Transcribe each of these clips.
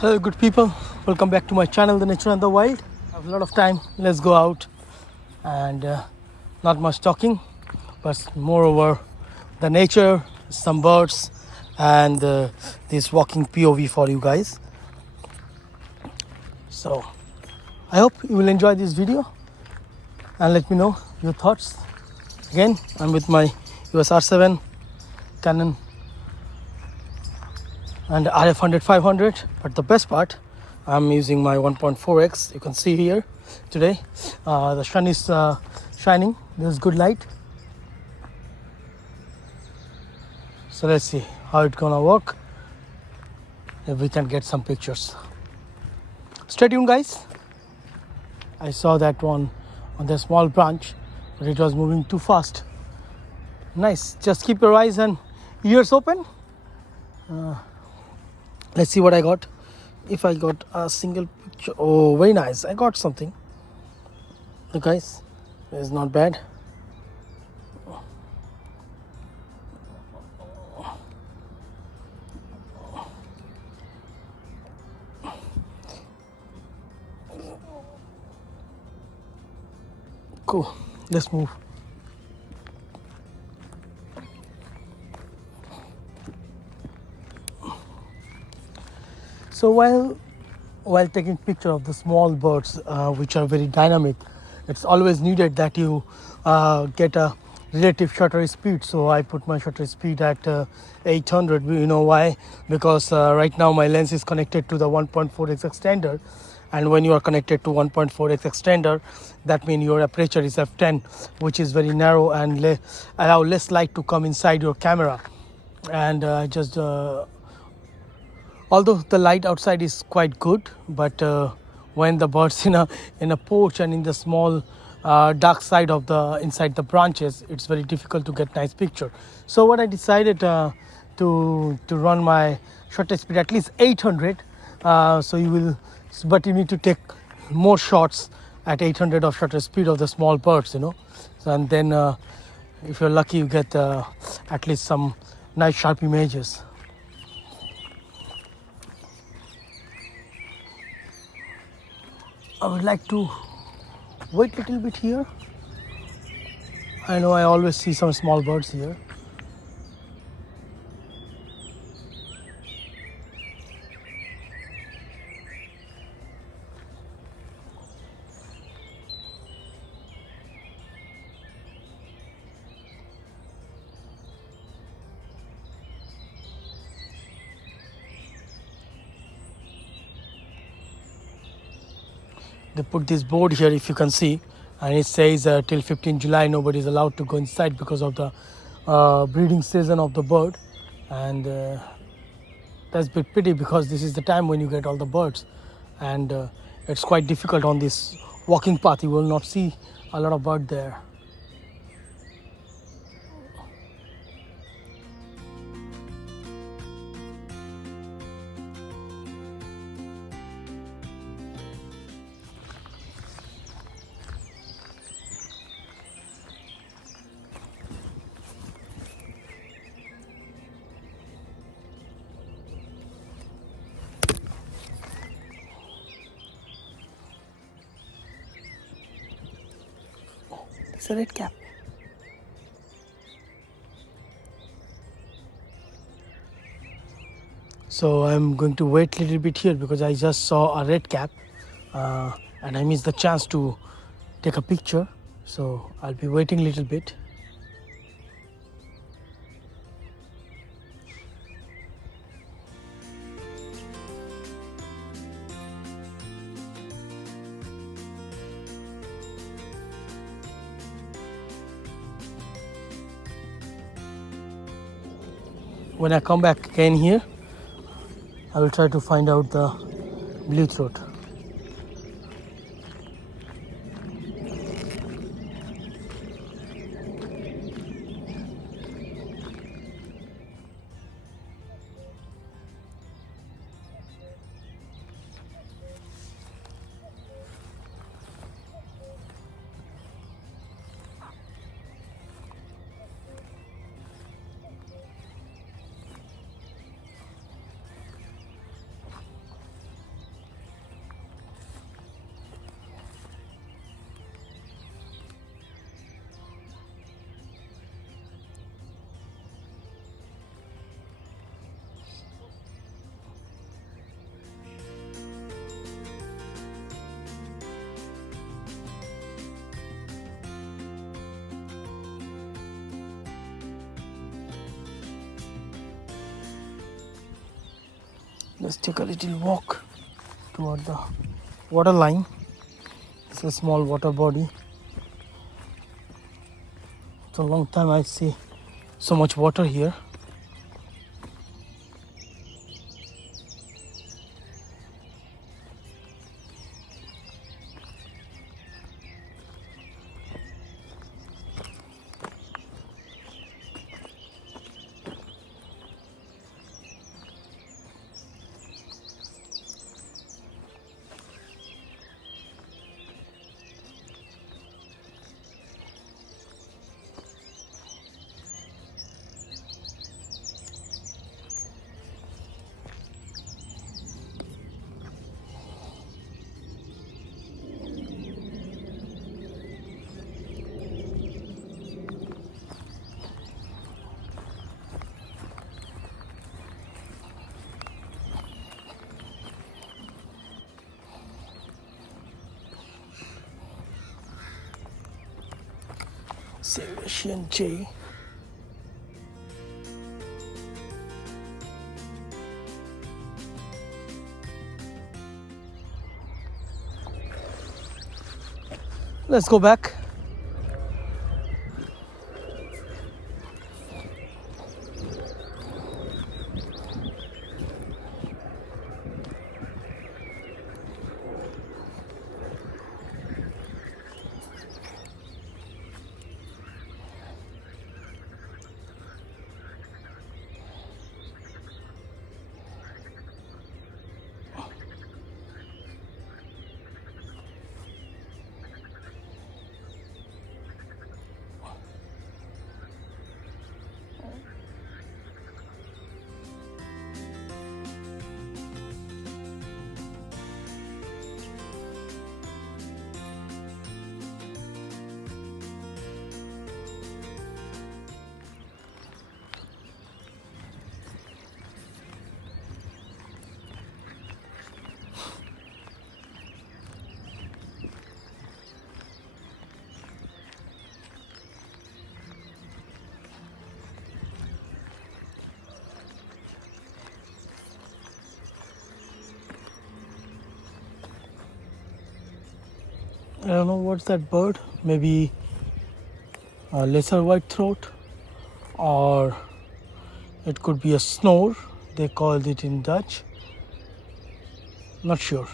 Hello good people, welcome back to my channel The Nature and the Wild. I have a lot of time, let's go out and not much talking, but moreover the nature, some birds and this walking POV for you guys. So I hope you will enjoy this video and let me know your thoughts. Again, I'm with my R7, Canon and RF 500, but the best part, I'm using my 1.4x. You can see here today the sun is shining, there's good light, so let's see how it's gonna work, if we can get some pictures. Stay tuned guys. I saw that one on the small branch, but it was moving too fast. Nice, just keep your eyes and ears open. Let's see what I got. If I got a single picture, oh very nice, I got something. Look guys, it's not bad. Cool, let's move. So while taking picture of the small birds, which are very dynamic, it's always needed that you get a relative shutter speed. So I put my shutter speed at 800. You know why? Because right now my lens is connected to the 1.4x extender, and when you are connected to 1.4x extender, that means your aperture is f10, which is very narrow and allow less light to come inside your camera. And just although the light outside is quite good, but when the birds in a porch and in the small dark side of the inside the branches, it's very difficult to get nice picture. So what I decided to run my shutter speed at least 800. So but you need to take more shots at 800 of shutter speed of the small birds, So, and then if you're lucky, you get at least some nice sharp images. I would like to wait a little bit here. I know I always see some small birds here. They put this board here, if you can see, and it says till 15 July nobody is allowed to go inside because of the breeding season of the bird. And that's a bit pity, because this is the time when you get all the birds, and it's quite difficult on this walking path. You will not see a lot of bird there. It's a red cap. So I'm going to wait a little bit here because I just saw a red cap and I missed the chance to take a picture. So I'll be waiting a little bit. When I come back again here, I will try to find out the blue throat. Let's take a little walk toward the water line. It's a small water body. It's a long time I see so much water here. Sebastian J. Let's go back. I don't know what's that bird. Maybe a lesser white throat, or it could be a snore. They called it in Dutch. Not sure.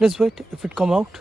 Let's wait if it come out.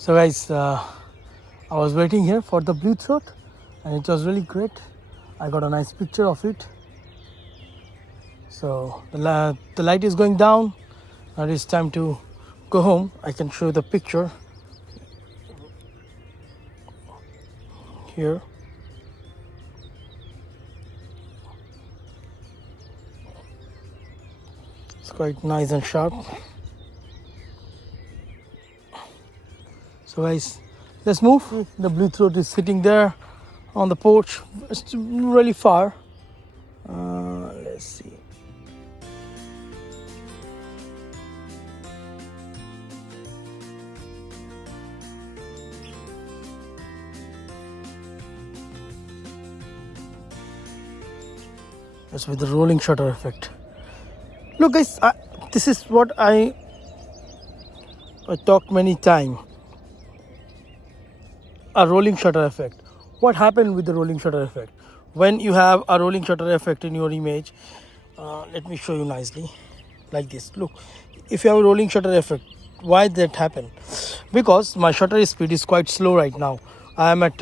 So guys, I was waiting here for the blue throat and it was really great. I got a nice picture of it. So the light is going down. Now it's time to go home. I can show you the picture here. It's quite nice and sharp. So guys, let's move. The blue throat is sitting there on the porch. It's really far. Let's see. That's with the rolling shutter effect. Look guys, this is what I I talked many times. A rolling shutter effect. What happened with the rolling shutter effect? When you have a rolling shutter effect in your image, let me show you nicely, like this. Look, if you have a rolling shutter effect, why that happen? Because my shutter speed is quite slow right now. I am at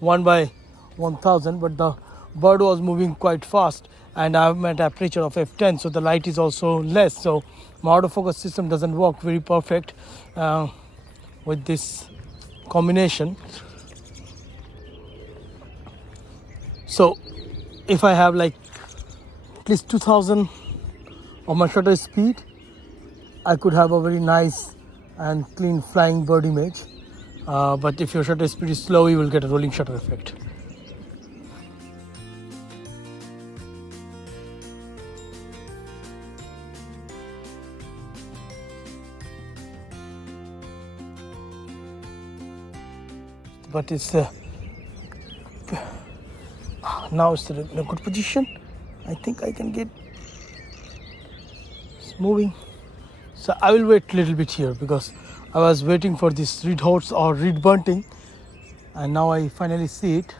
1 by 1000, but the bird was moving quite fast, and I'm at aperture of f10, so the light is also less. So my autofocus system doesn't work very perfect with this combination. So if I have like at least 2000 of my shutter speed, I could have a very nice and clean flying bird image. But if your shutter speed is slow, you will get a rolling shutter effect. But it's now it's in a good position. I think I can get it's moving. So I will wait a little bit here because I was waiting for this reed horse or reed bunting, and now I finally see it.